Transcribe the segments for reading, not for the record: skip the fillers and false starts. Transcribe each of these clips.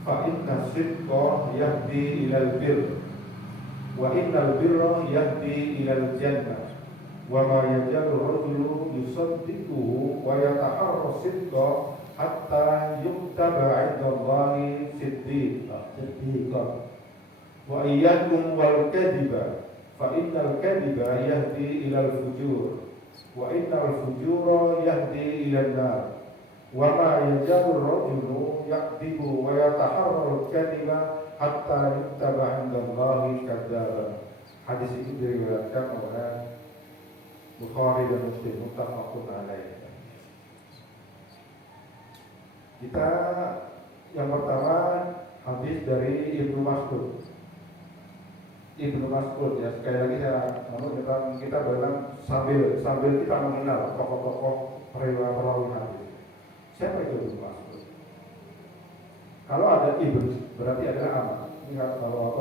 fa inna sidqa yahdi ilal birr wa innal birra yahdi ilal jannah wa ma yajalu rajulu yusaddiquhu wa yataharra sidqa hatta yuktaba 'inda Allahi siddiqan wa iyyakum wal kadhiba fa innal kadhiba yahdi ilal fujur wa innal fujura yahdi ilan nar wa ma yajalu rajulu yakdibu wa yataharra al-kadhiba hatta yuktaba 'inda Allahi kadzaban. Hadis ini diriwayatkan oleh Bukhari dan Muslim, muttafaqun alaih. Kita yang pertama hadis dari Ibnu Mas'ud. Ibnu Mas'ud ya, sekali lagi kita bilang sambil kita mengenal tokoh-tokoh perawi hadis. Siapa itu Ibnu Mas'ud? Kalau ada Ibnu berarti adalah anak. Ingat kalau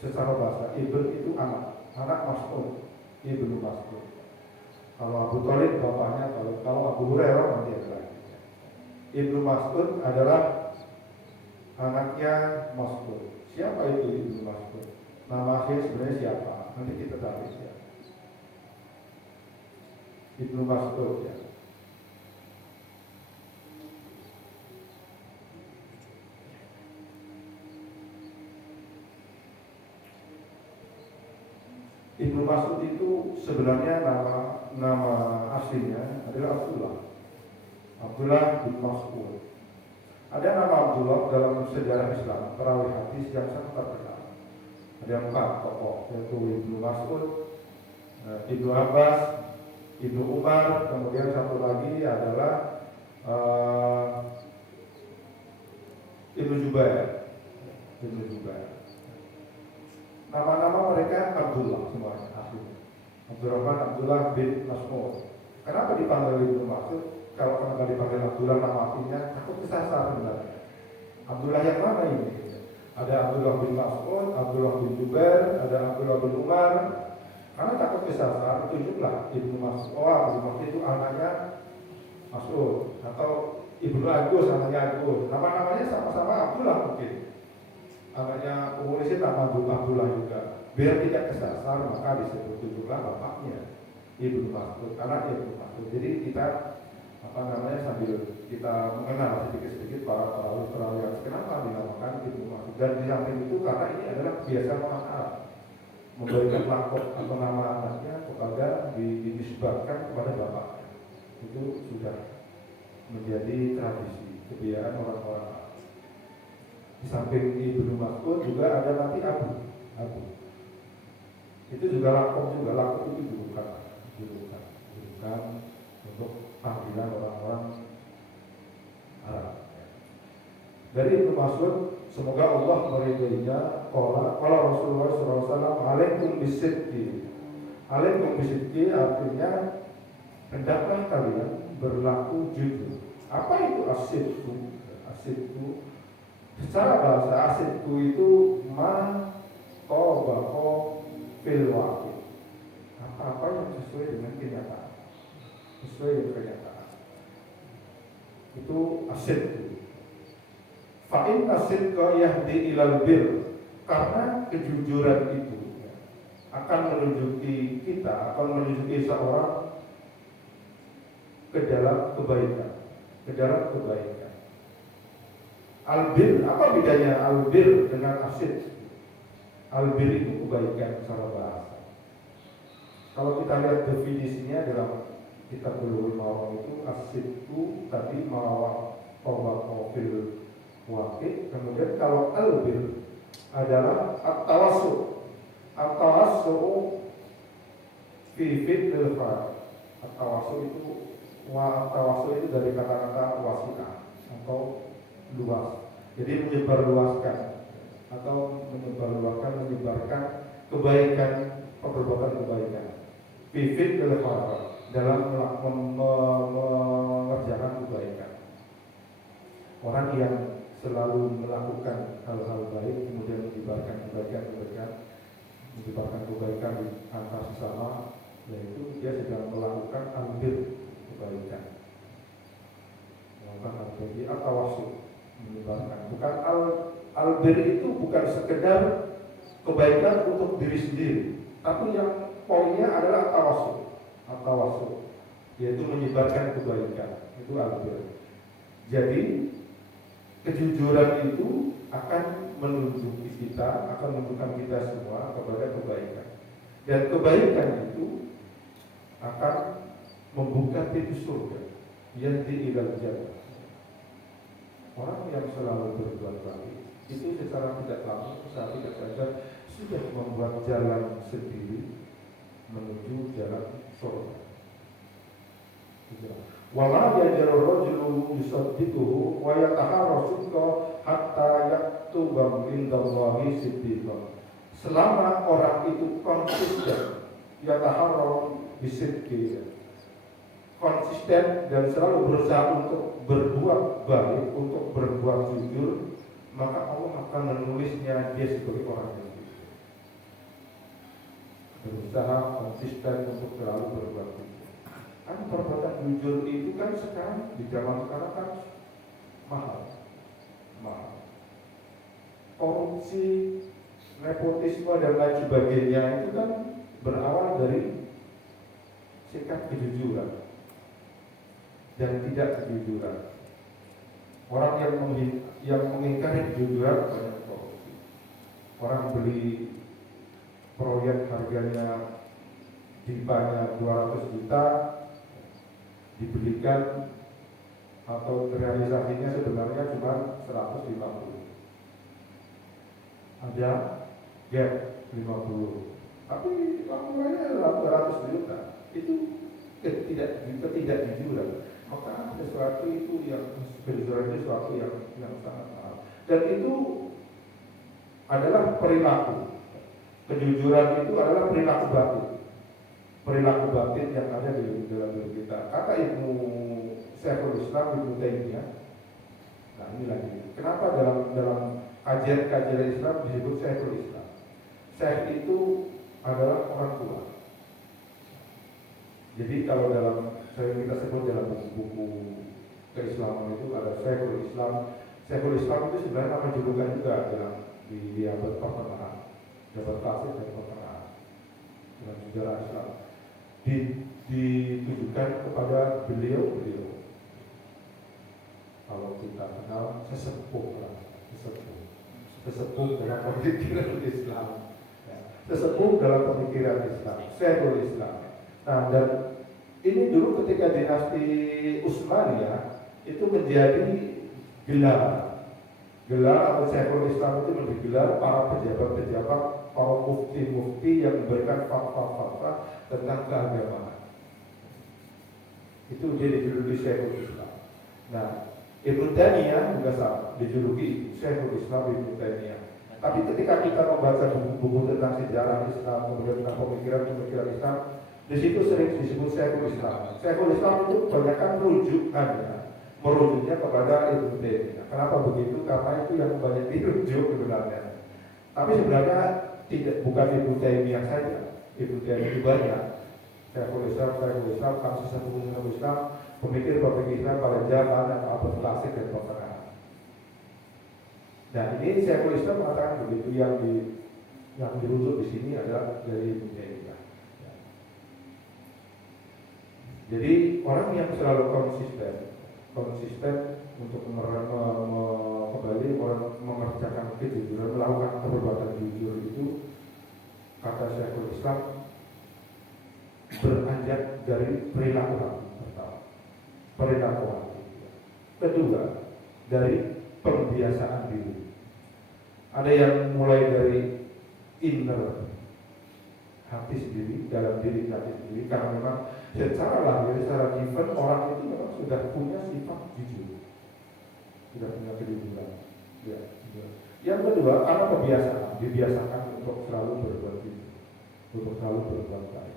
secara bahasa Ibnu itu anak Mas'ud, Ibnu Mas'ud. Kalau Abu Thalib bapaknya, kalau Abu Hurairah nanti ada lagi. Ibnu Mas'ud adalah anaknya Mas'ud. Siapa itu Ibnu Mas'ud? Namanya sebenarnya siapa? Nanti kita tahu ya. Ibnu Mas'ud ya. Ibnu Mas'ud itu sebenarnya nama aslinya adalah Abdullah bin Mas'ud. Ada nama Abdullah dalam sejarah Islam, perawi hadis yang sangat terkenal. Ada 4 tokoh, yaitu Ibnu Mas'ud, Ibnu Abbas, Ibnu Umar, kemudian satu lagi adalah Ibnu Jubair. Nama-nama mereka Abdullah semuanya aslinya. Abdurrahman Abdullah bin Mas'ud. Kenapa dipanggil Ibnu Mas'ud? Kalau kenapa dipanggil Abdullah, nama aslinya takut kesasar sebenarnya. Abdullah yang mana ini? Ada Abdullah bin Mas'ud, Abdullah bin Jubair, ada Abdullah bin Umar. Karena takut kesasar, tunjuklah Ibnu Mas'ud. Ibnu Mas'ud itu anaknya Mas'ud, atau Ibnu Agus, anaknya Agus. Nama-namanya sama-sama Abdullah mungkin. Anaknya penulisnya nama Abdullah juga. Biar tidak kesasar, maka disebut tunjuklah bapaknya Ibnu Mas'ud, anaknya Ibnu Mas'ud. Jadi kita sambil kita mengenal sedikit-sedikit para perawi yang kenapa dinamakan Ibnu Mas'ud. Dan di samping itu karena ini adalah kebiasaan orang Arab memberikan lakop atau nama anaknya kepada dinisbatkan kepada bapaknya. Itu sudah menjadi tradisi kebiasaan orang-orang Arab. Di samping Ibnu Mas'ud juga ada nanti Abu. Itu juga lakop itu julukan untuk panggilan orang-orang Arab. Dari Ibnu Mas'ud, semoga Allah meridainya, qala Rasulullah SAW, alaikum bisidqi. Alaikum bisidqi artinya hendaklah kalian berlaku jujur. Apa itu asidqu? Secara bahasa asidqu itu ma qabaqo fil waqi. Apa yang sesuai dengan kenyataan. Itu asidqu. Fa inna sidqa yahdi ilal bir. Karena kejujuran itu akan menunjuki seorang ke dalam kebaikan. Albir, apa bedanya albir dengan asid? Albir itu kebaikan secara bahasa. Kalau kita lihat definisinya dalam kitab Bulughul Maram itu asid itu tadi mawar fil waqi. Kemudian kalau albir adalah at-tawassu fi fi'l fa'il. At-tawassu itu dari kata-kata wasi'ah atau luas. Jadi menyebarkan kebaikan, perbuatan kebaikan. Fifid al-fa'il dalam mengerjakan kebaikan. Orang yang selalu melakukan hal-hal baik kemudian menyebarkan kebaikan di antar sesama, yaitu dia sedang melakukan albir kebaikan. melakukan al-birri at-tawassul, menyebarkan. Bukan al-birri itu bukan sekedar kebaikan untuk diri sendiri, tapi yang poinnya adalah at-tawassul, yaitu menyebarkan kebaikan. Itu al-birri. Jadi kejujuran itu akan menunjuki kita, akan menunjukkan kita semua kepada kebaikan. Dan kebaikan itu akan membuka pintu surga, yaitu ilal jannah. Orang yang selalu berbuat baik itu secara tidak langsung, secara tidak sadar sudah membuat jalan sendiri menuju jalan surga. Wa ma yajaru rajulu yusaddiquhu wa yataharrasu hatta yaktuba indallahi siddiqan. Selama orang itu konsisten, yataharrasu bisidqi, konsisten dan selalu berusaha untuk berbuat baik, untuk berbuat jujur, maka Allah akan menulisnya dia sebagai orang yang jujur. Berusaha konsisten untuk selalu berbuat jujur. Kan perbuatan jujur itu kan sekarang di zaman sekarang kan mahal. Korupsi, nepotisme dan lain sebagainya itu kan berawal dari sikap kejujuran dan tidak kejujuran. Orang yang mengingkari kejujuran banyak korupsi. Orang beli proyek harganya dipanya 200 juta, dibelikan atau realisasinya sebenarnya cuma 150. Ada gap 50. Tapi uangnya 200 juta. Itu ketidakjujuran. Maka sesuatu itu yang kejujuran itu sesuatu yang sangat mahal. Dan itu adalah perilaku. Kejujuran itu adalah perilaku batin yang ada di dalam diri kita. Kata Ibnu Syekhul Islam Ibnu Taimiyah. Nah ini lagi. Kenapa dalam kajian Islam disebut Syekhul Islam? Syekh itu adalah orang tua. Jadi kalau kita sebut dalam buku-buku keislaman itu ada Syekhul Islam. Syekhul Islam itu sebenarnya nama julukan juga di abad pertengahan, abad klasik dan pertengahan dalam sejarah Islam. Ditujukan kepada beliau. Kalau kita kenal sesepuh dalam pemikiran Islam, sesepuh dalam pemikiran Islam, Syekhul Islam. Nah, dan ini dulu ketika dinasti Utsmaniyah itu menjadi gelar atau Syekhul Islam itu menjadi gelar para pejabat-pejabat, para mufti yang memberikan fatwa-fatwa tentang keagamaan. Itu dia dijuluki Syekhul Islam. Nah, Ibnu Taimiyah juga sama, dijuluki Syekhul Islam Ibnu Taimiyah. Tapi ketika kita membaca buku-buku tentang sejarah Islam, kemudian tentang pemikiran Islam, di situ sering disebut Syekhul Islam. Syekhul Islam itu kebanyakan merujuknya kepada Ibnu Taimiyah. Kenapa begitu? Karena itu yang banyak dirujuk sebenarnya. Tapi sebenarnya bukan Ibnu Taimiyah saja. Ibnu Taimiyah itu banyak. Syekhul Islam, kami sesepuh Islam, pemikir Islam pada zaman abad klasik dan pertengahan. Nah ini Syekhul Islam mengatakan begitu, yang dirujuk di sini adalah dari Ibnu Taimiyah. Jadi orang yang selalu konsisten untuk kembali mengerjakan kejujuran, melakukan perbuatan jujur itu, kata Syekhul Islam, beranjak dari perilaku hati pertama, perilaku hati. Kedua, dari pembiasaan diri. Ada yang mulai dari inner hati sendiri, dalam diri hati sendiri, karena memang secara lahir, secara given orang itu memang sudah punya sifat jujur, sudah punya kejujuran. Ya. Yang kedua, karena dibiasakan untuk selalu berbuat jujur, untuk selalu berbuat baik.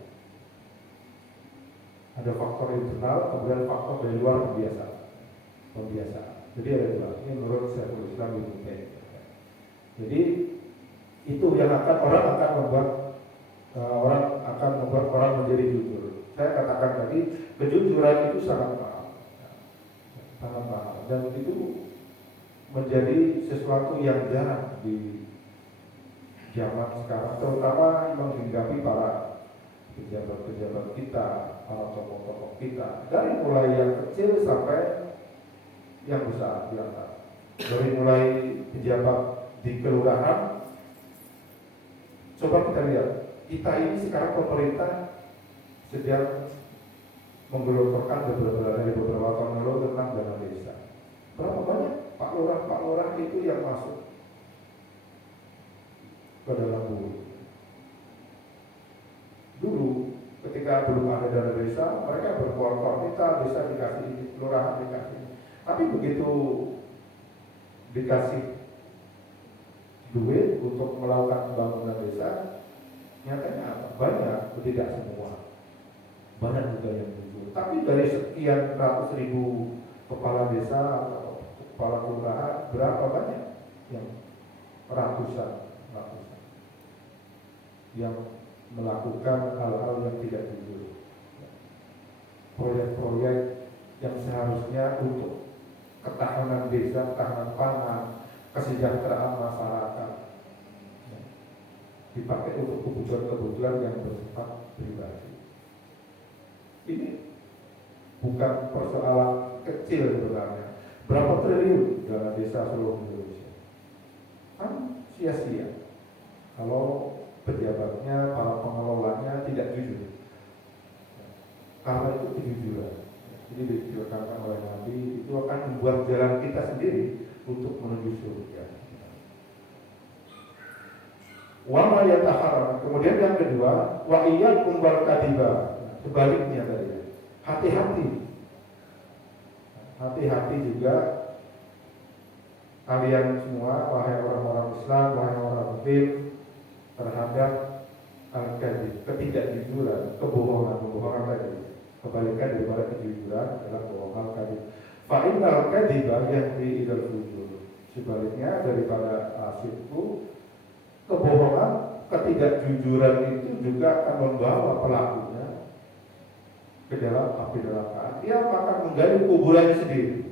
Ada faktor internal, kemudian faktor dari luar pembiasaan. Jadi ada dua. Ini menurut Syekhul Islam Ibnu Taimiyah. Jadi itu yang orang akan membuat orang menjadi jujur. Saya katakan tadi, kejujuran itu sangat mahal. sangat mahal, dan itu menjadi sesuatu yang jarang di zaman sekarang, terutama menghinggapi para pejabat-pejabat kita, para tokoh-tokoh kita, dari mulai yang kecil sampai yang besar di atas. Dari mulai pejabat di kelurahan, coba kita lihat, kita ini sekarang pemerintah sedang menggelontorkan dari beberapa tahun lalu tentang dana desa. Berapa banyak Pak Lurah itu yang masuk ke dalam buku. Dulu ketika belum ada dana desa, mereka berkuar-kuar minta desa dikasih ini, kelurahan dikasih ini. Tapi begitu dikasih duit untuk melakukan pembangunan desa, nyatanya banyak, tidak semua, banyak juga yang jujur. Tapi dari sekian ratus ribu kepala desa atau kepala kelurahan, berapa banyak yang ratusan yang melakukan hal-hal yang tidak jujur, proyek-proyek yang seharusnya untuk ketahanan desa, ketahanan pangan, kesejahteraan masyarakat, dipakai untuk kebutuhan-kebutuhan yang bersifat pribadi. Ini bukan persoalan kecil sebenarnya. Berapa triliun dana desa seluruh Indonesia? Kan sia-sia kalau pejabatnya, para pengelolanya tidak jujur. Karena itu kejujuran. Jadi dikatakan oleh Nabi, itu akan membuat jalan kita sendiri untuk menuju surga. Wa ma yataharram. Kemudian yang kedua, wa iyyakum wal kadiba. Sebaliknya tadi. Hati-hati. Hati-hati juga kalian semua, wahai orang-orang Islam, wahai orang muslim, terhadap al-kadhib, ketidakjujuran, kebohongan tadi. Kebalikan daripada kejujuran adalah bohong, al-kadhib. Fa innal kadhiba yahdi ilal fujur. Sebaliknya daripada asyidku, kebohongan, ketidakjujuran itu juga akan membawa pelakunya ke dalam api neraka. Dia akan menggali kuburannya sendiri,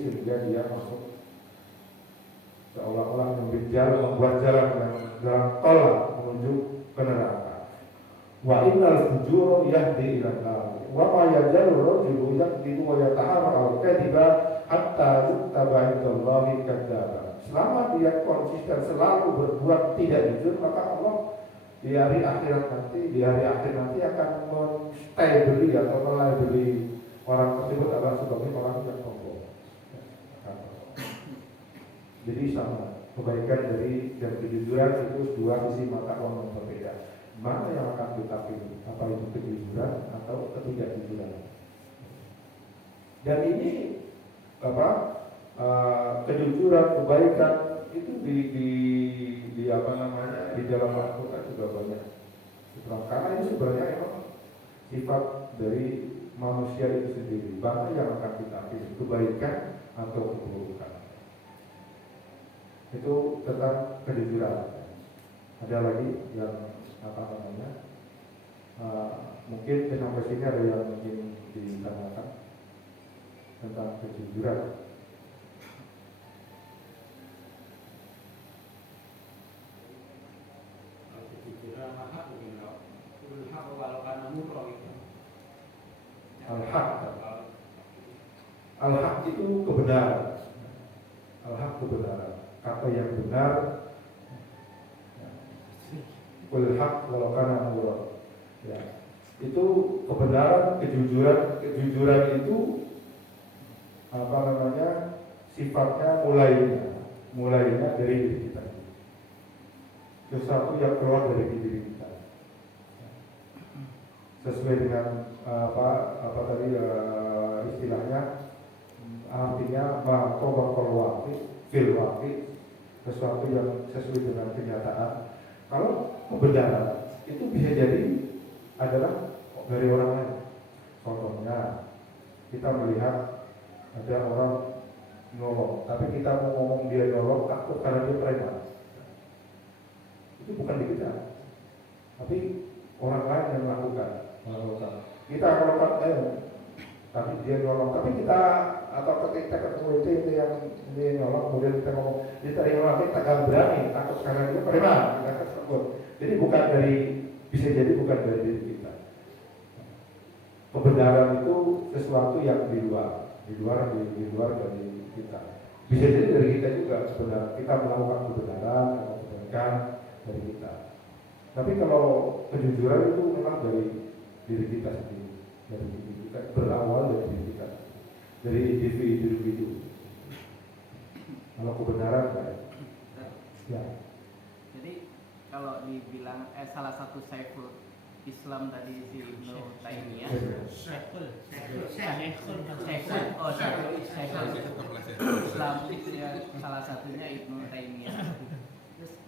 sehingga dia masuk seolah-olah membuat jalan tol menuju ke neraka. Wa innal fujura yahdi ila nar. Wa ma yajalu rajulu yaqdimu wa yataharra al-kadhiba hatta yuktaba indallahi kadzdzaba. Selama dia konsisten selalu berbuat tidak jujur, maka Allah di hari akhir nanti akan men-stabili atau melabeli orang tersebut adalah sebagai orang yang sombong. Jadi sama, kebaikan dari dan kejujuran itu dua sisi mata uang yang berbeda. Mana yang akan kita pilih? Apa itu kejujuran atau ketidakjujuran? Dan ini kejujuran, kebaikan itu di dalam Al-Quran juga banyak. Karena ini sebenarnya memang sifat dari manusia itu sendiri. Mana yang akan kita pilih? Kebaikan atau keburukan? Itu tentang kejujuran. Ada lagi yang mungkin sampai sini ada yang mungkin ditanyakan tentang kejujuran. Kejujuran hak mungkin hak walau karena murah itu. Al-haq itu kebenaran. Al-haq kebenaran. Kata yang benar. Qul haq walau kana murad. Ya. Itu kebenaran, kejujuran itu sifatnya mulainya dari diri kita. Sesuatu yang keluar dari diri kita. Sesuai dengan istilahnya, artinya ma'tobaqal waqi fil waqi, sesuatu yang sesuai dengan kenyataan. Kalau kebenaran itu bisa jadi adalah dari orang lain. Contohnya, kita melihat ada orang nolong, tapi kita mau ngomong dia nolong takut karena dia preman. Itu bukan di kita, tapi orang lain yang melakukan. Kita melakukan tapi dia nyolong. Tapi kita atau ketika ketemu itu yang dia nyolong, kemudian kita ngomong kita nyolong, kita gak berani, takut sekarang itu bagaimana? Kita akan sebut. Jadi bukan dari, bisa jadi bukan dari diri kita. Kebenaran itu sesuatu yang di luar dari kita. Bisa jadi dari kita juga sebenarnya kita melakukan kebenaran atau kebaikan dari kita. Tapi kalau kejujuran itu memang dari diri kita sendiri, dari diri kita, berawal dari diri kita, dari individu. Kalau kebenaran ya. Jadi kalau dibilang salah satu saiful Islam tadi si Ibnu Taimiyah. Saiful Islam itu ya salah satunya Ibnu Taimiyah. Terus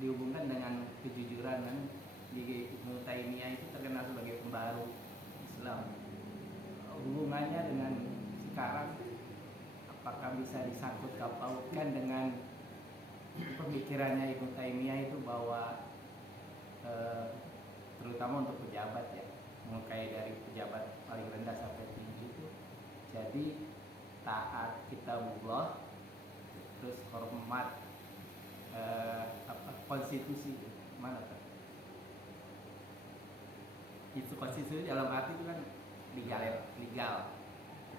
dihubungkan dengan kejujuran kan, di Ibnu Taimiyah itu terkenal sebagai pembaharu Islam. Hubungannya dengan sekarang apakah bisa disangkut pautkan dengan pemikirannya Ibnu Taimiyah itu bahwa terutama untuk pejabat ya, mulai dari pejabat paling rendah sampai tinggi itu jadi taat kitabullah, terus hormat konstitusi mana kan? Itu konstitusi dalam arti itu kan legal.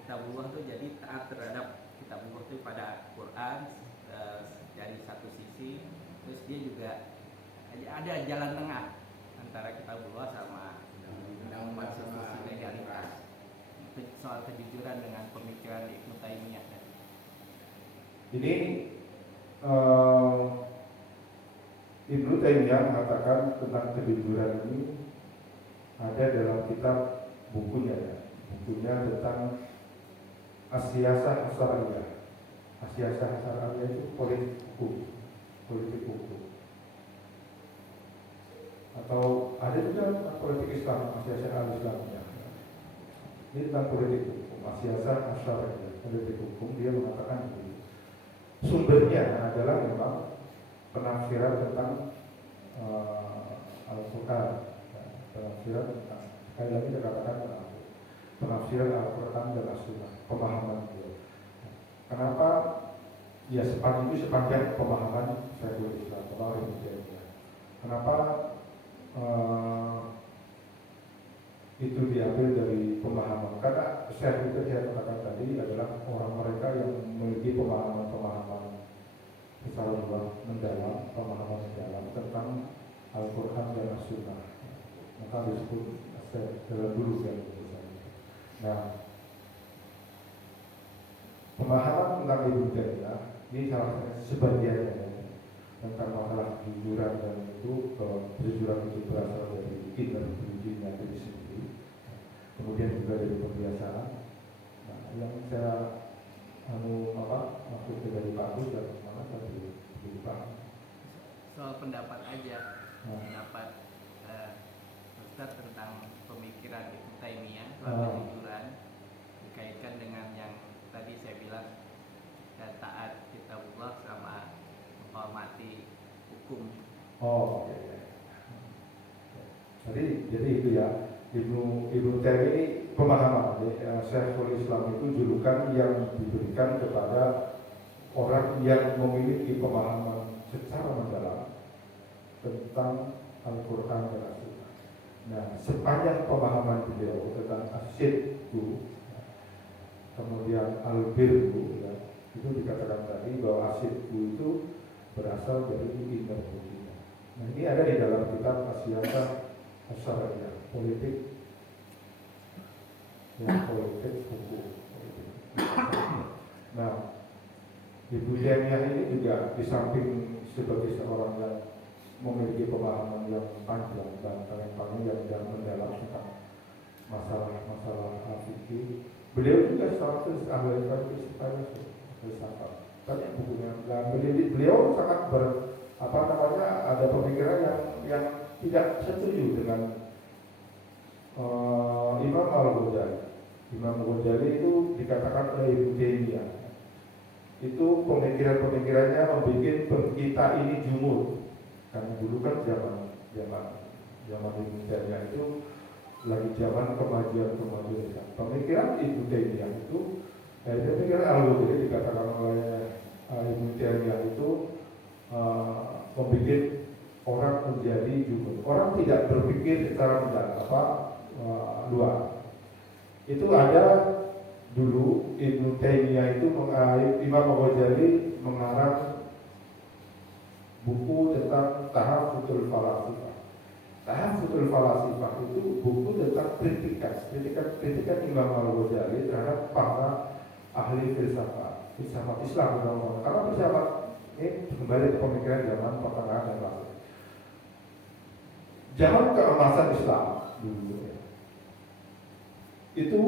Kitabullah itu jadi taat terhadap kitabullah itu pada Quran dari satu sisi, terus dia juga ada jalan tengah antara kitabullah sama konstitusi legalitas. Soal kejujuran dengan pemikiran Ibnu Taimiyah kan. Ini Ibnu Taimiyah mengatakan tentang kejujuran ini ada dalam kitab bukunya tentang As-Siyasah As-Syar'iyyah. As-Siyasah As-Syar'iyyah itu politik hukum. Atau ada juga politik Islam, As-Siyasah Al-Islamiyah. Ini tentang politik hukum, As-Siyasah As-Syar'iyyah, politik hukum. Dia mengatakan begini. Sumbernya adalah memang penafsiran tentang Al-Quran, penafsiran tentang, sekali lagi saya katakan penafsiran Al-Quran dan As-Sunnah, pemahaman dia. Kenapa? Ya sepanjang pemahaman Syekhul Islam, pemahaman Islamnya. Kenapa itu diambil dari pemahaman? Karena Syekh itu saya katakan tadi adalah orang mereka yang memiliki pemahaman secara luas, mendalam, pemahaman mendalam tentang Al-Quran dan As-Sunnah. Maka disebut dalam dulu yang nah, pemahaman tentang Ibnu Taimiyah ini salah satu sebagiannya tentang masalah kejujuran, dan itu kejujuran itu berasal dari inner dirinya diri sendiri, kemudian juga dari pembiasaan. Nah, yang saya maksudnya dari bagus dan mana tadi paham. Soal pendapat aja, pendapat Ustaz tentang pemikiran Ibnu Taimiyah soal kejujuran dikaitkan dengan yang tadi saya bilang taat kitabullah sama menghormati hukum. Oke. Jadi itu ya, Ibnu Taimiyah ini pemahaman. Syekhul Islam itu julukan yang diberikan kepada orang yang memiliki pemahaman secara mendalam tentang Al-Quran dan As-Sunnah. Nah, sepanjang pemahaman beliau tentang asyidku, kemudian al-birru, ya, itu dikatakan tadi bahwa asyidku itu berasal dari inner dirinya. Nah, ini ada di dalam kitab As-Siyasah As-Syar'iyyah, politik hukum. Nah, Ibnu Taimiyah ini juga di samping sebagai seorang yang memiliki pemahaman yang panjang dan panjang yang mendalam tentang masalah fikih, beliau juga seorang ahli filsafat. Banyak bukunya. Dan beliau sangat ada pemikiran yang tidak setuju dengan Imam Al-Ghazali. Imam Al-Ghazali itu dikatakan oleh Ibnu Taimiyah itu pemikirannya membuat kita ini jumud. Karena dulu kan zaman Ibnu Taimiyah itu lagi zaman kemajuan Islam. Pemikiran Ibnu Taimiyah itu, pemikiran Al-Ghazali dikatakan oleh Ibnu Taimiyah itu membuat orang menjadi jujur. Orang tidak berpikir secara mendalam luar. Itu ada dulu Ibnu Taimiyah itu Imam Ghazali mengarang buku tentang Tahaffudzul Falasifah. Tahaffudzul Falasifah itu buku tentang kritikan Imam Al-Ghazali terhadap para ahli filsafat Islam. Karena filsafat ini kembali ke pemikiran zaman pertengahan dan lalu. Zaman keemasan Islam dulu itu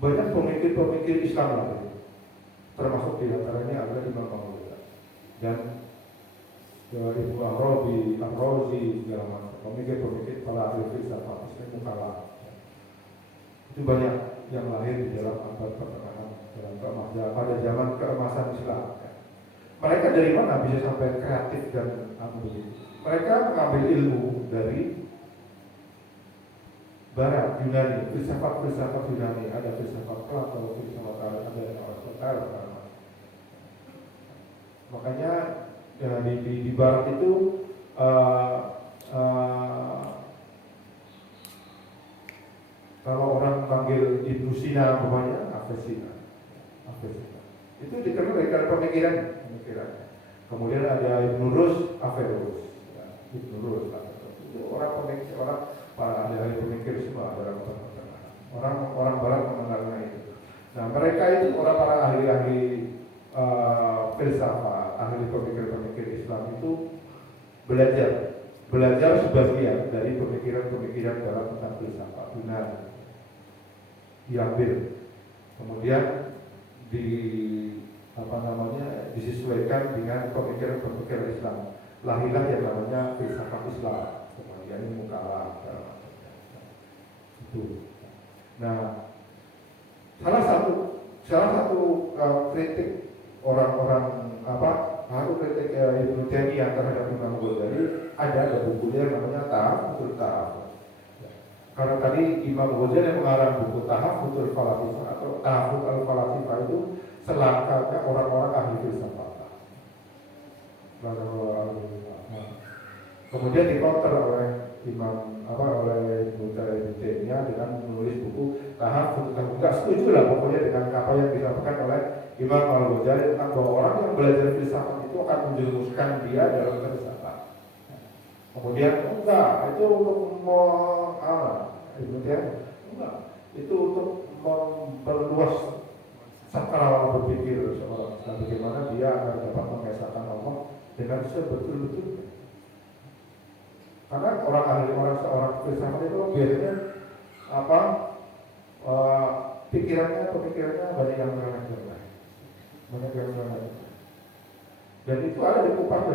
banyak pemikir Islam lain, termasuk di antaranya ada Imam Al-Ghazali dan Ibnu Arabi, Ar-Razi, segala macam pemikir para ahli filsafat Islam kalah. Itu banyak yang lahir di dalam abad pertengahan pada zaman keemasan Islam. Mereka dari mana bisa sampai kreatif dan begitu? Mereka mengambil ilmu dari Barat, Yunani, filsafat Yunani, ada filsafat Plato, filsafat Aristoteles. Makanya di Barat itu kalau orang panggil Ibnu Sina namanya Avicenna. Itu dikenal dari pemikiran. Kemudian ada Ibnu Rus, Averroes. Ibnu Rus, itu orang para ahli pemikir semua dalam orang Barat mengenalnya itu. Nah, mereka itu para ahli filsafat, ahli pemikir Islam itu belajar sebagian dari pemikiran dalam tentang filsafat Yunani, diambil, kemudian disesuaikan dengan pemikiran Islam. Lahirlah yang namanya filsafat Islam, kemudian ilmu kalam. Itu. Nah, salah satu kritik orang-orang kritik Ibnu Taimiyah terhadap Imam Ghazali ada bukunya yang namanya Tahaffudzul Falasifah. Karena tadi Imam Ghazali mengarang buku Tahaffudzul Falasifah atau Tahaffudzul Falasifah itu selangkahnya orang-orang ahli filsafat. Kemudian dikonter oleh oleh Ibnu Taimiyah dengan menulis buku Tahaffudzul. Enggak setuju lah pokoknya dengan apa yang disampaikan oleh Imam Al-Ghazali tentang bahwa orang yang belajar filsafat itu akan menjerumuskan dia dalam filsafat. Kemudian enggak, itu untuk enggak, itu untuk memperluas sakral berpikir seorang. Dan bagaimana dia akan dapat mengesahkan Allah dengan sebetul-betulnya. Karena seorang filsafat itu biasanya pemikirannya banyak yang remeh-remeh. Dan itu ada dikupas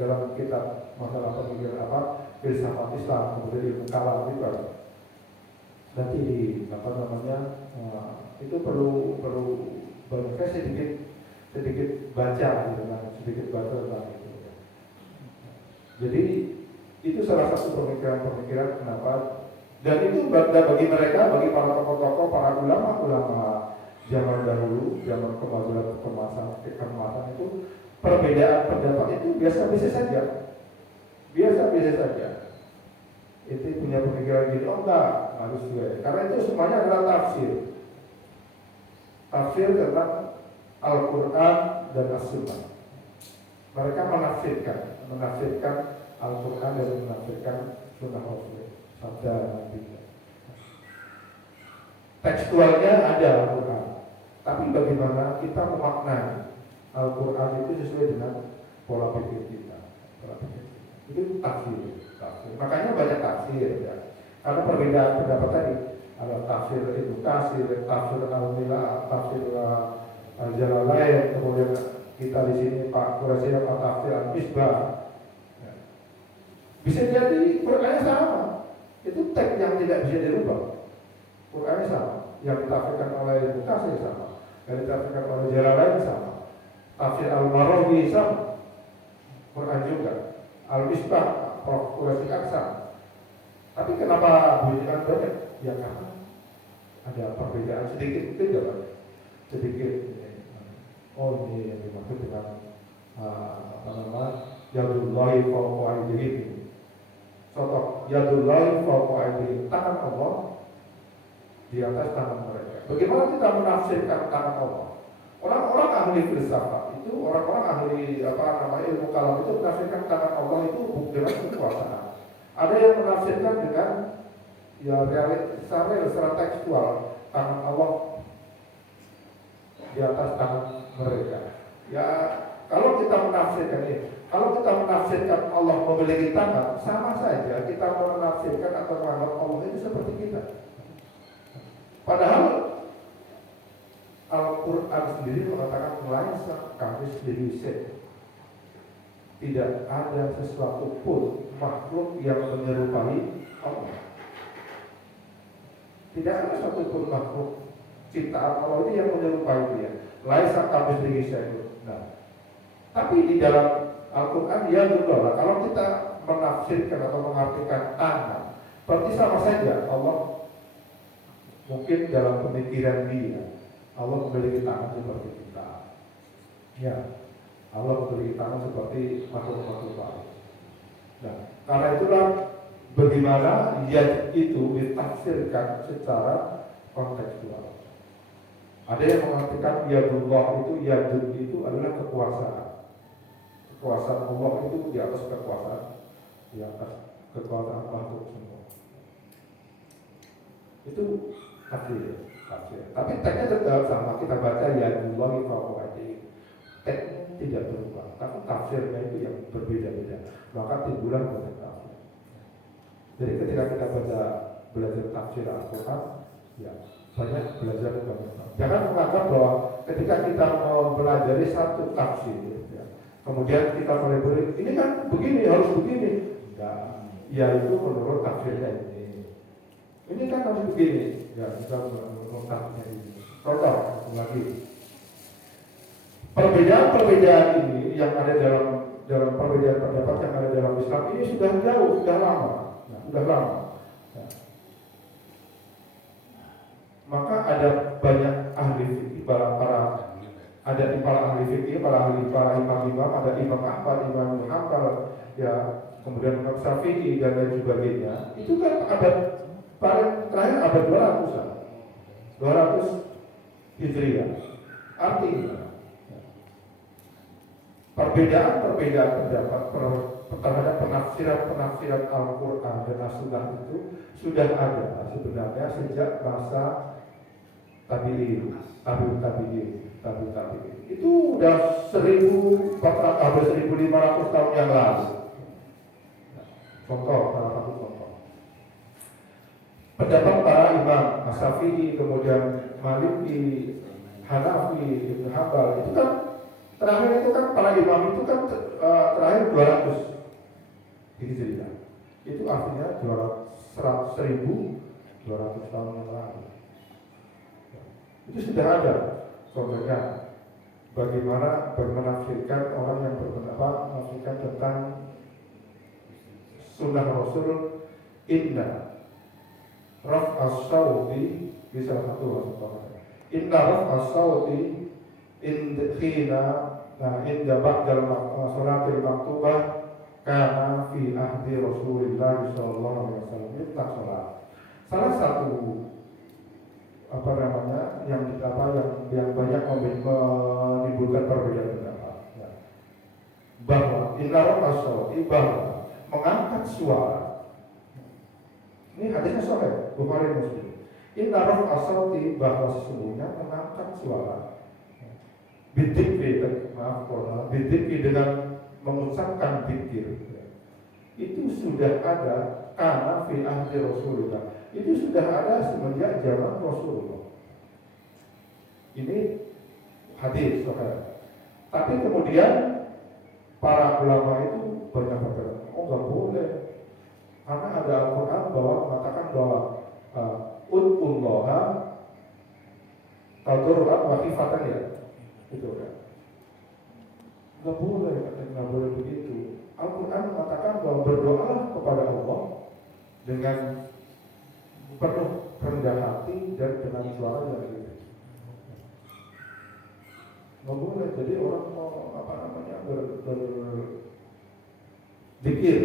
dalam kitab masalah pemikiran filsafat Islam, kemudian ilmu kalam itu ada. Nanti itu perlu saya sedikit baca tentang itu. Jadi itu salah satu pemikiran kenapa, dan itu bagi mereka, bagi para tokoh-tokoh, para ulama zaman dahulu, zaman kemajuan keemasan itu, perbedaan pendapat itu biasa-biasa saja. Itu punya pemikiran gini, enggak harus juga. Karena itu semuanya adalah tafsir tentang Al-Quran dan As-Sunnah. Mereka menafsirkan Al-Quran dan menafsirkan Sunnah Rasul, sabda Nabi. Tekstualnya ada Al-Quran, tapi bagaimana kita memaknai Al-Quran itu sesuai dengan pola pikir kita. Itu tafsir. Makanya banyak tafsir ya. Karena perbedaan pendapat tadi ada tafsir Ibnu Katsir, tafsir Al-Mila, tafsir Al-Jalalain, kemudian kita di sini Pak Quraisy yang tafsir Al-Misbah. Ya. Bisa jadi Qurannya sama. Itu teks yang tidak bisa dirubah. Qurannya sama. Yang ditafsirkan oleh Ibnu Katsir sama. Yang ditafsirkan oleh Jalalain sama. Tafsir Al-Marawi sama. Quran juga. Al-Misbah Prof. Quraisy Aksa. Tapi kenapa bunyikan banyak? Ya karena ada perbedaan sedikit, itu ya Pak. Sedikit. Oh ini yang dimaksud dengan apa namanya? Yadullahi fawqa aydihim. Contoh, yadullahi fawqa aydihim, tangan Allah di atas tangan mereka. Bagaimana kita menafsirkan tangan Allah? Orang-orang ahli filsafat itu, orang-orang ahli ilmu kalam itu menafsirkan tangan Allah itu dengan kekuasaan. Ada yang menafsirkan dengan secara tekstual, tangan Allah di atas tangan mereka. Ya, kalau kita menafsirkan ini, kalau kita menafsirkan Allah memiliki tangan, sama saja kita menafsirkan atau menganggap Allah itu seperti kita. Padahal Al-Quran sendiri mengatakan laisa kamitslihi syai'. Tidak ada sesuatu pun makhluk yang menyerupai Allah. Tidak ada satu pun makhluk ciptaan Allah ini yang menyerupai dia. Laisa kamitslihi syai'. Nah, tapi di dalam Al-Quran ya betul. Kalau kita menafsirkan atau mengartikan tangan, berarti sama saja Allah mungkin dalam pemikiran dia Allah memiliki tangan seperti kita. Ya, Allah memiliki tangan seperti makhluk-makhluk lain. Nah, karena itulah bagaimana yad itu ditafsirkan secara kontekstual. Ada yang mengartikan yadullah yadun itu adalah kekuasaan. Kekuasaan Allah itu di atas kekuasaan makhluk semua. Itu tafsir. Tapi teksnya tetap sama, kita baca yadullahi fawqa aydihim. Teksnya tidak berubah, tapi tafsirnya itu yang berbeda-beda. Maka timbulan banyak tafsir. Jadi ketika kita belajar tafsir Al-Quran, ya banyak belajar banyak. Jangan menganggap bahwa ketika kita mempelajari satu tafsir, ya, kemudian kita mulai ini kan begini, harus begini. Enggak, ya itu menurut tafsirnya ini. Ini kan harus begini. Ya, kita menurutnya ini. Contoh lagi. Perbedaan-perbedaan ini yang ada dalam perbedaan pendapat yang ada dalam Islam ini sudah jauh, sudah lama. Nah, sudah lama. Nah. Maka ada banyak ahli fikih, para ahli fikih, para imam-imam, ada Imam Ahmad, Imam Hanbal, ya, kemudian Imam Syafi'i dan lain sebagainya. Itu kan paling terakhir abad 200 Hijriah. Artinya perbedaan pendapat terhadap penafsiran Al-Quran dan As-Sunnah itu sudah ada sebenarnya sejak masa tabi'in. Itu udah 1500 tahun yang lalu. Contoh, salah satu contoh. Pendapat para imam, As-Syafi'i, kemudian Maliki, Hanafi, Ibnu Hanbal, itu kan terakhir itu kan para imam itu kan terakhir 200 Hijriah. Itu artinya 1.200 tahun yang lalu. Itu sudah ada contohnya bagaimana menafsirkan orang yang berpendapat menafsirkan tentang sunnah Rasul inna raf'as sawti di salah satu contohnya. Inna raf'as sawti inda ba'dal salatil maktubah kana fi ahdi Rasulillah sallallahu alaihi wasallam. Itu tak salah. Salah satu yang banyak menimbulkan perbedaan pendapat, ya. Bahwa inna raf'as sawti, bahwa mengangkat suara. Ini hadisnya sahih Bukhari Muslim. Inna raf'as sawti, bahwa sesungguhnya mengangkat suara. Bidikri dengan mengucapkan zikir. Itu sudah ada karena fi ahdi Rasulullah. Itu sudah ada semenjak zaman Rasulullah. Ini hadis saudara. Tapi kemudian para ulama itu banyak berkata, nggak boleh. Karena ada Al-Quran bahwa mengatakan bahwa ud'ullaha tadarruan wa khifatan, ya. Itu kan. Nggak boleh begitu. Al-Quran mengatakan bahwa berdoalah kepada Allah dengan penuh rendah hati dan dengan suara yang tinggi. Nggak boleh. Jadi orang mau berzikir,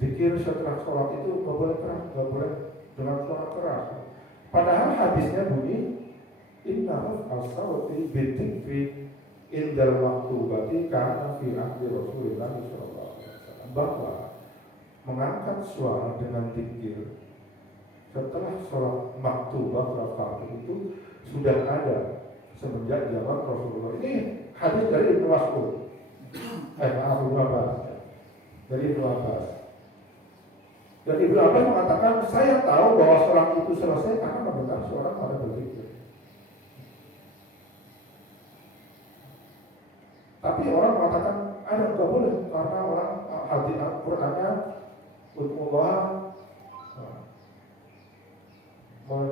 zikir setelah sholat itu nggak boleh keras, nggak boleh dengan suara keras. Padahal hadisnya bunyi inna as-sawti bidzikri indal maktubati kana fi ahdi Rasulillah sallallahu alaihi wasallam, bahwa mengangkat suara dengan zikir setelah sholat maktubah rakaat itu sudah ada semenjak zaman Rasulullah. Ini hadis dari Ibnu Mas'ud. Ibnu Abbas. Dari Ibnu Abbas. Dan Ibnu Abbas mengatakan, saya tahu bahwa sholat itu selesai karena mendengar suara pada berzikir. Tapi orang mengatakan, ada nggak boleh karena orang hadis Al-Qur'annya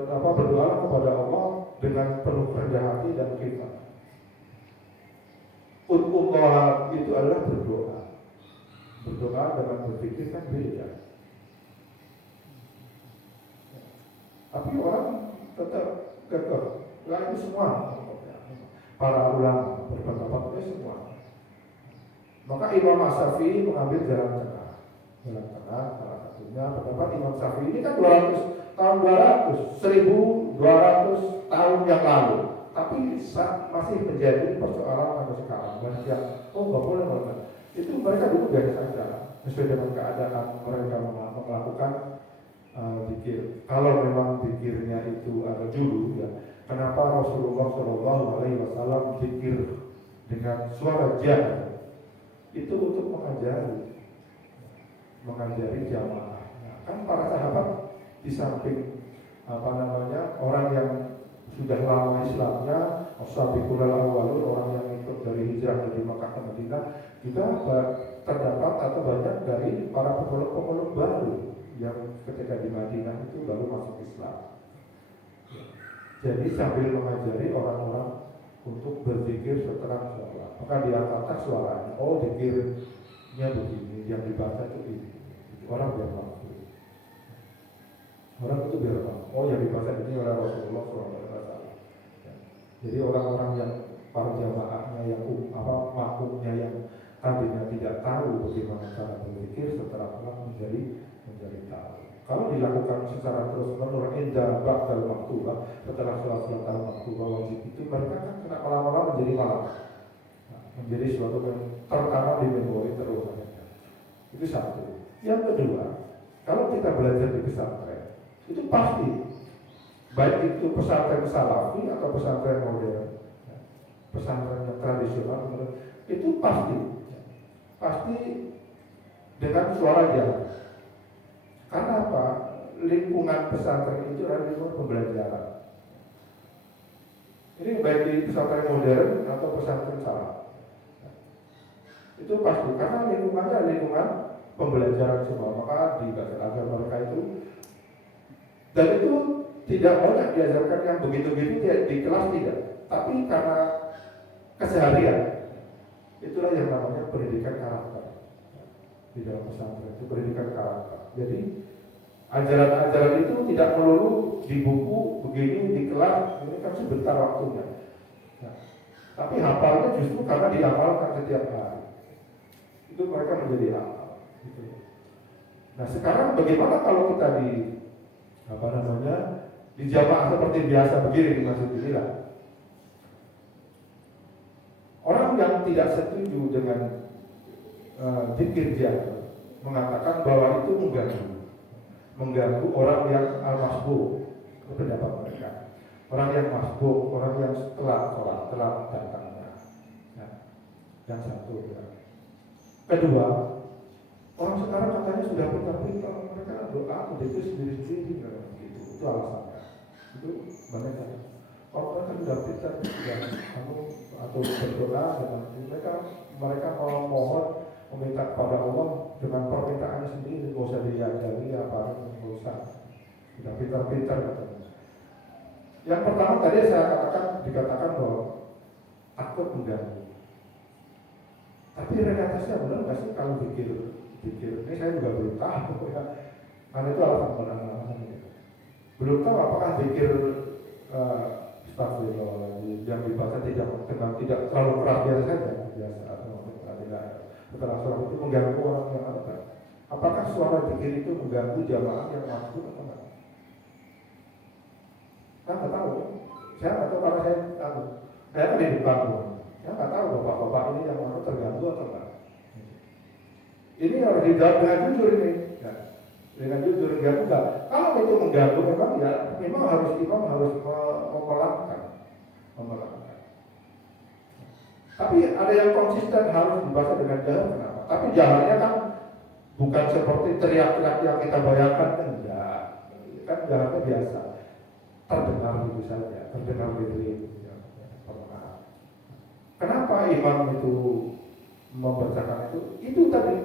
Allah berdoa kepada Allah dengan penuh rendah hati dan khidmat. Allah itu adalah berdoa. Berdoa dengan berpikir kan beda. Tapi orang tetap gagal. Nah, itu semua para ulama berpendapat itu semua. Maka Imam Syafi'i mengambil jalan tengah. Jalan tengah salah satunya pendapat Imam Syafi'i ini kan 1200 tahun yang lalu, tapi masih menjadi persoalan sampai sekarang. Banyak yang nggak boleh melakukan itu. Mereka dulu biasa saja sesuai dengan keadaan mereka melakukan zikir. Kalau memang zikirnya itu ada dulu ya, kenapa Rasulullah Shallallahu Alaihi Wasallam zikir dengan suara jah? Itu untuk mengajari jamaah. Nah, kan para sahabat di samping orang yang sudah lama Islamnya, as-sabiqul awwalun, orang yang ikut dari hijrah dari Makkah ke Madinah, juga terdapat atau banyak dari para pemeluk baru yang ketika di Madinah itu baru masuk Islam. Jadi sambil mengajari orang-orang untuk berzikir setelah sholat, maka diangkat suaranya, oh zikirnya begini, yang dibaca itu ini, orang biar paham. Orang itu biar paham, oh yang dibaca ini oleh Rasulullah SAW. Jadi orang-orang yang para jamaahnya yang makmumnya yang tadinya tidak tahu bagaimana cara berzikir setelah sholat menjadi tahu. Kalau dilakukan secara terus-menerus indah ba'dal maktubah, setelah sholat maktubah wajib itu, mereka kan kena lama-lama menjadi malam, menjadi suatu yang tertanam di memori terus. Itu satu. Yang kedua, kalau kita belajar di pesantren, itu pasti baik itu pesantren salafi atau pesantren modern, pesantren yang tradisional, itu pasti dengan suara jalan. Karena apa? Lingkungan pesantren itu adalah lingkungan pembelajaran. Ini baik di pesantren modern atau pesantren salaf. Itu pasti karena lingkungannya lingkungan pembelajaran semua. Maka di agar mereka itu, dan itu tidak banyak diajarkan yang begitu-begitu di kelas tidak. Tapi karena keseharian, itulah yang namanya pendidikan karakter. Di dalam pesantren itu pendidikan karakter. Jadi ajaran-ajaran itu tidak melulu di buku begini di kelas, ini kan sebentar waktunya. Nah, tapi hafalnya justru karena dihafalkan setiap hari. Itu mereka menjadi hafal. Gitu. Nah sekarang bagaimana kalau kita di jamaah seperti biasa begini di masjid inilah. Orang yang tidak setuju dengan zikir jahar mengatakan bahwa itu mengganggu orang yang al-masbuk, pendapat mereka. Orang yang masbuk, orang yang telat sholat, telat datangnya. Nah, yang satu. Ya. Kedua, orang sekarang katanya sudah pintar-pintar, mereka doa begitu sendiri-sendiri, gitu. Itu alasannya. Itu banyak kan. Kalau mereka sudah pintar, sudah atau berdoa dengan mereka mau mohon meminta kepada Allah dengan permintaannya sendiri, nggak usah diajari apa, nggak usah. Sudah pintar-pintar katanya. Yang pertama tadi saya dikatakan bahwa takut mengganggu. Tapi realitasnya benar nggak sih kalau pikir ini saya juga belum tahu ya. Karena itu alasan alasan ini. Belum tahu apakah zikir astagfirullahaladzim yang dibaca tidak terlalu keras biasa atau tidak setelah sholat itu mengganggu orang yang ada. Apakah suara zikir itu mengganggu jamaah yang masuk atau enggak? Saya nggak tahu. Saya nggak tahu karena saya kan di depan. Saya nggak tahu bapak-bapak ini yang masuk terganggu atau enggak. Ini harus dijawab dengan jujur ini. Ya. Dengan jujur enggak. Kalau itu mengganggu memang ya imam harus memelangkan. Tapi ada yang konsisten harus dibaca dengan jahar, kenapa? Tapi jaharnya kan bukan seperti teriak-teriak yang kita bayangkan, enggak. Kan jaharnya biasa. Terdengar itu saja, terdengar gitu. Ya. Kenapa imam itu membacakan itu? Itu tadi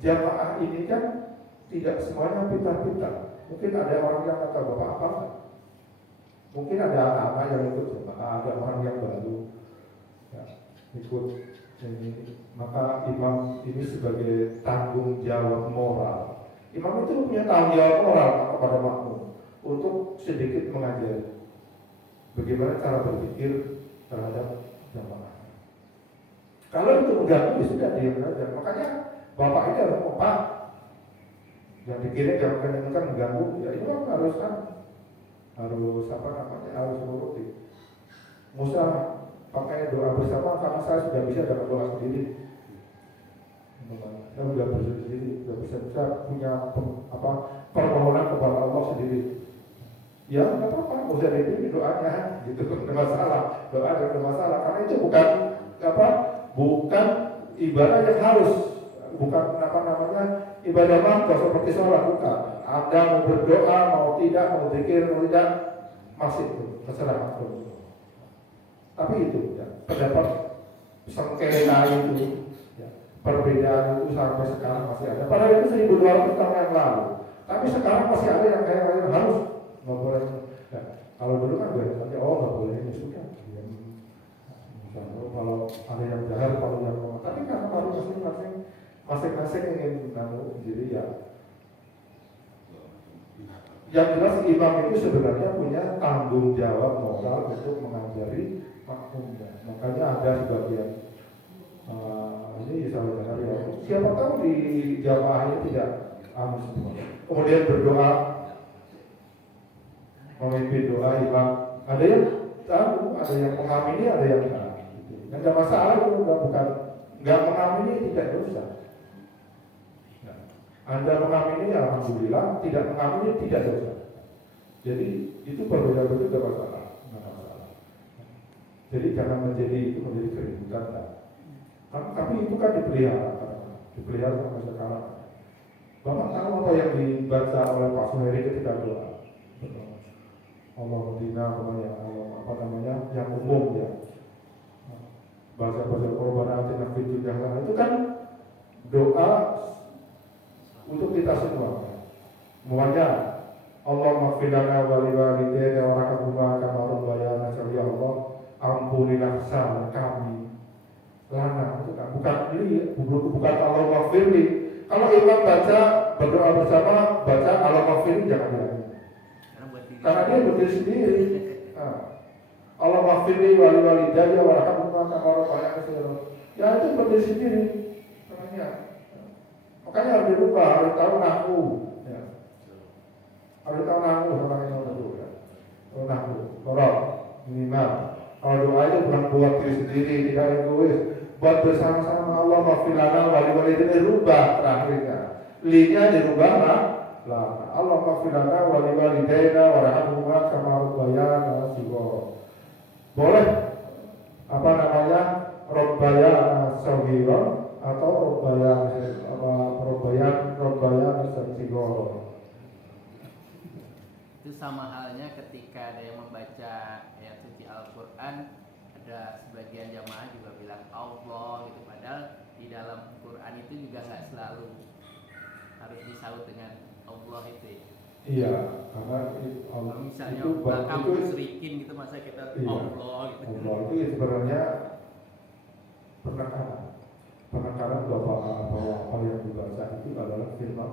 jamaah ini kan tidak semuanya pintar-pintar. Mungkin ada orang yang kata bapak apa? Mungkin ada anak-anak yang ikut jamaah, ada orang yang baru ya, ikut ini. Maka imam ini sebagai tanggung jawab moral. Imam itu punya tanggung jawab moral kepada makmum untuk sedikit mengajari bagaimana cara berpikir terhadap jamaah. Kalau itu mengganggu ya sudah diam saja. Makanya bapak ini harus kompak. Yang dikirim jangan kan mengganggu. Ya itu kan harus harus menuruti. Musa pakai doa bersama karena saya sudah bisa dalam doa sendiri. Saya sudah bisa sendiri, sudah bisa punya permohonan kepada Allah sendiri. Ya nggak apa-apa, Musa ini doanya gitu, tidak masalah. Doa tidak masalah karena itu bukan ibadah yang harus, bukan ibadah makruh seperti sholat, bukan. Anda mau berdoa, mau tidak, mau zikir, mau tidak, masih itu terserah makruh. Tapi itu ya, pendapat sengketa itu, ya, perbedaan itu sampai sekarang masih ada. Padahal itu 1200 tahun yang lalu. Tapi sekarang masih ada yang kayak harus nggak boleh. Ya, kalau dulu kan gue tanya, nggak boleh ya sudah. Misalnya kalau ada yang jahat, kalau yang ngomong, tapi karena baru masing-masing ingin jadi ya. Yang jelas imam itu sebenarnya punya tanggung jawab moral untuk mengajari makmumnya. Makanya ada sebagian ini salah dengar ya. Siapa tahu di jamaahnya tidak semua. Kemudian berdoa, memimpin doa imam. Ada yang tahu, ada yang mengamini, ada yang tidak. Dan tidak masalah itu nggak mengamini tidak dosa. Anda mengamini, alhamdulillah. Tidak mengamini, tidak dosa. Jadi itu berbeda-beda tidak masalah. Jadi jangan menjadi keributan. Tapi itu kan dipelihara sampai sekarang. Bapak tahu apa yang dibaca oleh Pak Suheri ketika doa? Allahumma yang umum ya. Baca korban atina fid dunya hasanah itu kan doa untuk kita semua. Semuanya Allahumma ighfir lana wa li walidayna warhamhuma kama rabbayana saghira. Ya Allah, ampunilah salah kami. Lana itu kan bukan Allahumma ighfirli. Kalau imam baca berdoa bersama, baca Allahumma ighfirli jangan lagi. Karena dia berdiri sendiri. Allahumma ighfirli wa li walidayna warhamhuma kama rabbayana saghira. Ya itu berdiri sendiri. Makanya harus dirubah, harus tahu nahu ya. Harus tahu nahu sama yang dulu ya. Tahu nahu, korok, minimal. Kalau doa itu bukan buat diri sendiri, tidak egois. Buat bersama-sama Allah maghfir lana wa li walidayna, dirubah terakhirnya. Linya dirubah lah. Allah maghfir lana wa li walidayna warhamhuma kama rabbayana saghira. Boleh rabbayana saghira atau Robayan Sigoro. Itu sama halnya ketika ada yang membaca ayat suci Al-Quran, ada sebagian jamaah juga bilang Allah gitu, padahal di dalam Quran itu juga nggak selalu harus disaut dengan Allah itu ya. Iya, karena kalau misalnya itu bahkan musyrikin gitu, masa kita iya, Allah gitu. Allah itu sebenarnya penekanan bahwa apa yang dibaca itu adalah firman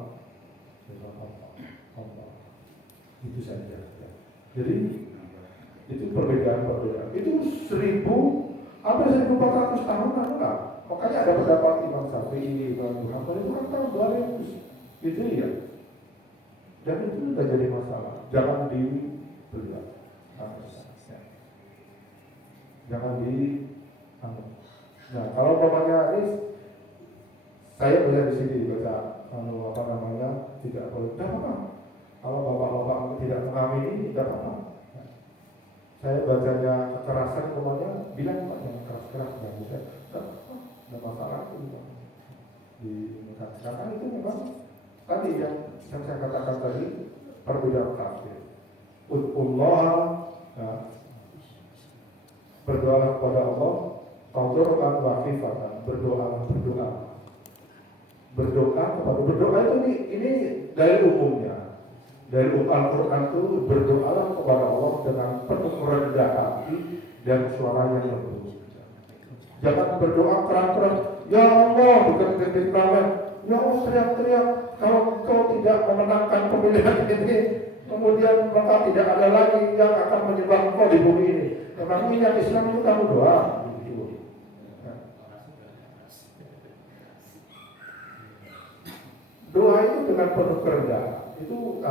Allah. Itu saja. Ya. Jadi itu perbedaan. Itu 1400 tahunan enggak. Makanya ada pendapat Imam Syafi'i, Imam Muhammad itu kan tahun 2000 gitu ya. Dan itu sudah jadi masalah. Jangan dibeliau. Jangan di. Nah, kalau umpamanya ini saya bisa di sini baca tidak boleh. Tidak apa. Kalau bapak-bapak tidak mengamini tidak apa. Saya bacanya kekerasan umpamanya bilang Pak yang keras-keras nggak bisa. Ada masalah itu di karena itu memang tadi yang saya katakan tadi perbedaan tafsir. Allah berdoa kepada Allah, tadarruan wa khifatan, berdoa kepada ini dari umumnya. Dari Al-Quran itu berdoa kepada Allah dengan penuh rendah hati dan suara yang lembut. Jangan berdoa keras-keras, ya Allah, bukan titik tangan, ya Allah teriak-teriak. Kalau kau tidak memenangkan pemilihan ini, kemudian maka tidak ada lagi yang akan menyembah kau di bumi ini. Memang minyak Islam itu kamu doa. Doa itu dengan penuh kerendahan. Itu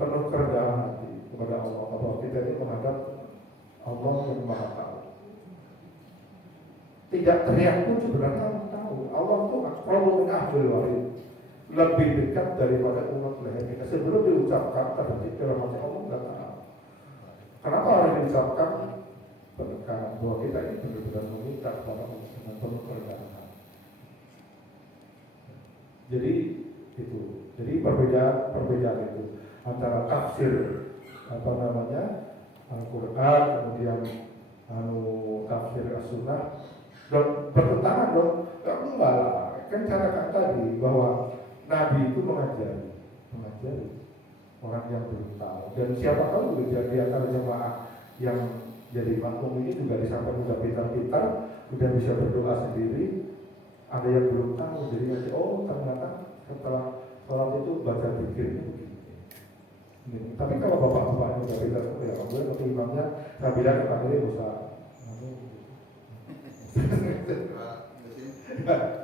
penuh kerendahan hati kepada Allah. Bahwa kita ini menghadap Allah yang Maha Tahu. Tidak teriak pun sebenarnya tahu. Allah itu aqrabu min hablil warid. Lebih dekat daripada umat leher kita. Sebelum diucapkan terdetik dalam hati Allah tidak tahu. Kenapa harus diucapkan? Penekanan bahwa kita ini benar-benar meminta kepada Allah dengan penuh kerendahan. Jadi perbedaan itu antara tafsir Al-Quran kemudian tafsir As-Sunnah dan bertentangan dong. Enggak lah. Kan cara tadi bahwa Nabi itu mengajari orang yang belum tahu. Dan siapa tahu juga di antara jemaah yang jadi makmum ini juga disampaikan udah pintar-pintar, udah bisa berdoa sendiri. Ada yang belum tahu, jadi nanti ternyata setelah sholat itu baca zikirnya begini. Tapi kalau bapak-bapak udah pintar, ya boleh. Tapi imamnya saya bilang kepada dia usah.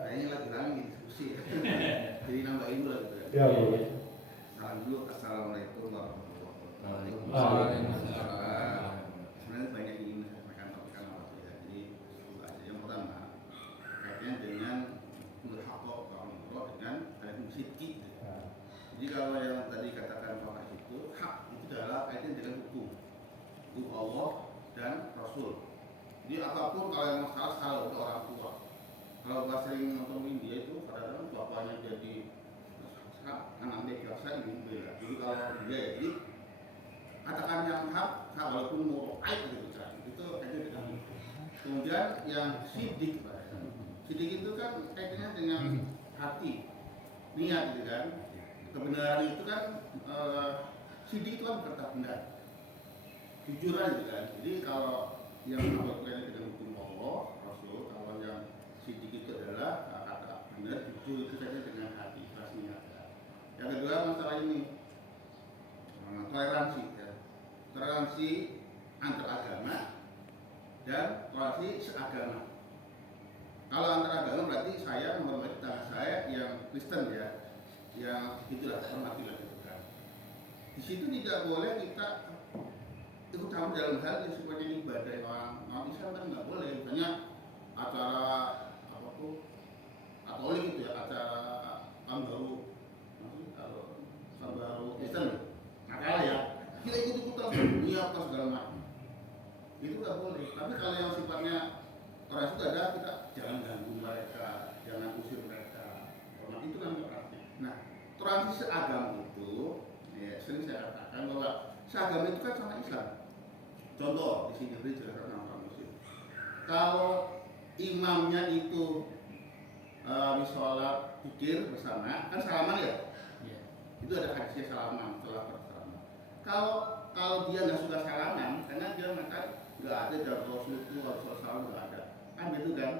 Kayaknya lagi rame diskusi ya. Jadi nambah ilmu lah gitu ya. Ya boleh. Salam dulu, assalamualaikum warahmatullahi Waalaikumsalam. Sebenarnya banyak yang ingin saya sampaikan waktu ya. Jadi yang pertama kaitannya dengan berhakok dengan sidqi. Jadi kalau yang tadi katakan Pak itu hak itu adalah kaitan dengan hukum Allah dan Rasul. Jadi apapun kalau yang salah untuk orang tua. Kalau bahasa sering nonton India itu kadang-kadang bapaknya jadi anaknya biasa ini beda. Jadi kalau dia jadi katakan yang hak walaupun mau gitu kan. Itu kaitannya dengan kemudian yang sidik itu kan kaitannya dengan hati, niat gitu kan. Kebenaran itu kan sidik itu kan berkata benar, jujuran gitu kan. Jadi kalau yang berkaitan dengan hukum Allah, Rasul, kalau yang sidik itu adalah kata benar, jujur itu saja dengan hati, ikhlas niat. Yang kedua masalah ini toleransi, ya. Toleransi antar agama dan toleransi seagama. Kalau antar agama berarti saya menghormati tetangga saya yang Kristen ya, yang itulah hormatilah gitu kan. Di situ tidak boleh kita ikut campur dalam hal yang seperti ibadah orang Islam kan nggak boleh. Misalnya acara apa tuh Katolik gitu ya, acara tahun baru Kristen, nakal ya, kita ikut-ikutan menyiapkan segala macam. Itu nggak boleh. Tapi kalau yang sifatnya orang itu ada, kita jangan ganggu mereka, jangan usir mereka. Karena itu kan berarti. Nah, toleransi seagama itu, ya, sering saya katakan bahwa seagama itu kan sama Islam. Contoh di sini dijelaskan orang Muslim. Kalau imamnya itu habis sholat zikir bersama, kan salaman ya? Itu ada hadisnya salaman setelah bersalaman. Kalau dia nggak suka salaman, karena dia mengatakan nggak ada dari Rasul itu Rasul salam nggak ada. Kan gitu kan?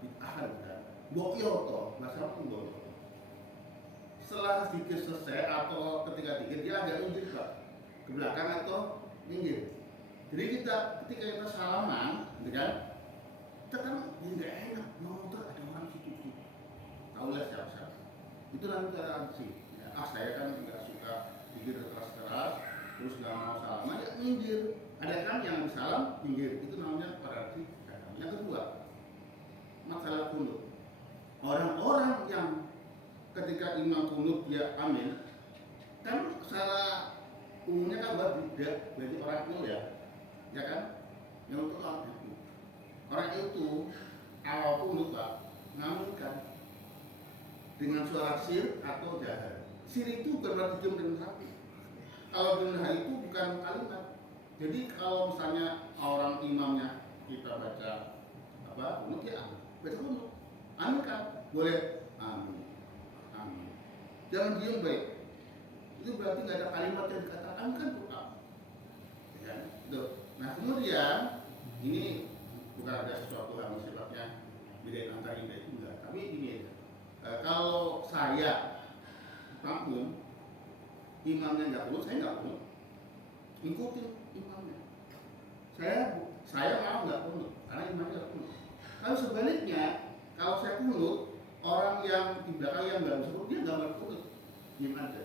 Bid'ah kan? Bokyo toh, bahasa apa pun bokyo. setelah zikir selesai atau ketika zikir dia agak minggir Pak, ke belakang atau minggir. Jadi kita ketika kita salaman, gitu kan, kita kan nggak enak, mau tuh ada orang situ, tahu lah siapa. Itu nanti toleransi. Ya, saya kan nggak suka zikir keras-keras, terus nggak mau salaman, ya minggir. Ada kan yang salam minggir, itu namanya toleransi. Yang kedua, masalah kunut. Orang-orang yang ketika imam kunut dia amin, kan secara umumnya kan tidak berarti orang itu ya kan? Yang untuk orang itu kalau kunut Pak, ngaminkan dengan suara sir atau jahar. Sir itu berarti diam dengan hati. Kalau dengan hati itu bukan kalimat. Jadi kalau misalnya orang imamnya kita baca kunut ya baca kunut, amin kan boleh amin. Jangan diam baik. Itu berarti nggak ada kalimat yang dikatakan kan doa. Ya, itu. Nah kemudian ini bukan ada sesuatu yang sifatnya beda antara ini itu enggak. Tapi ini kalau saya bangun imamnya nggak kunut, saya nggak kunut, ikutin imamnya. Saya mau nggak kunut karena imamnya nggak kunut. Kalau sebaliknya, kalau saya kunut, orang yang di belakang yang nggak bisa kunut dia nggak berkunut, diam aja.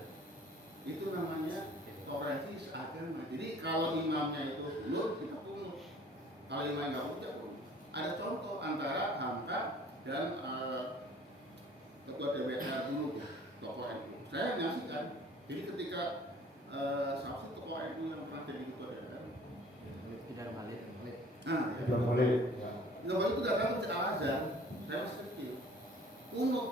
Itu namanya toleransi seagama. Jadi kalau imamnya itu kunut, kita kunut. Kalau imamnya nggak kunut, kita kunut. Ada contoh antara Hamka dan ketua DPR dulu, tokoh NU. Saya menyaksikan. Jadi ketika salah satu tokoh NU yang pernah jadi ketua DPR, tidak balik. Tidak boleh. Ya. Tidak boleh itu datang ke Al-Azhar. Saya masih kecil. Kunut,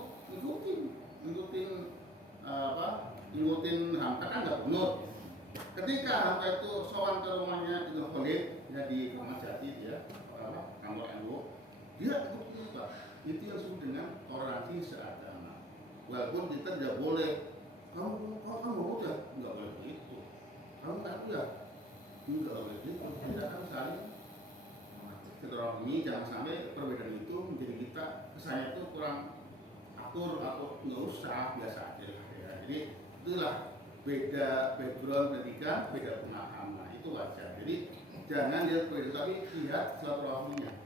ngikutin Hamka kan nggak kunut. Ketika Hamka itu sowan ke rumahnya Ibnu Khalid, ya di Ramat Jati ya, kantor NU, dia ikut kunut. Itu yang disebut dengan toleransi seagama. Walaupun kita tidak boleh, kamu udah nggak boleh begitu. Kamu tak ya, nggak boleh begitu. Kita kan saling silaturahmi, jangan sampai perbedaan itu menjadi kita kesannya itu kurang akur atau nggak usah, biasa aja. Ya. Jadi itulah beda background pendidikan, beda pemahaman, itu wajar. Jadi jangan lihat berbeda, tapi lihat silaturahminya.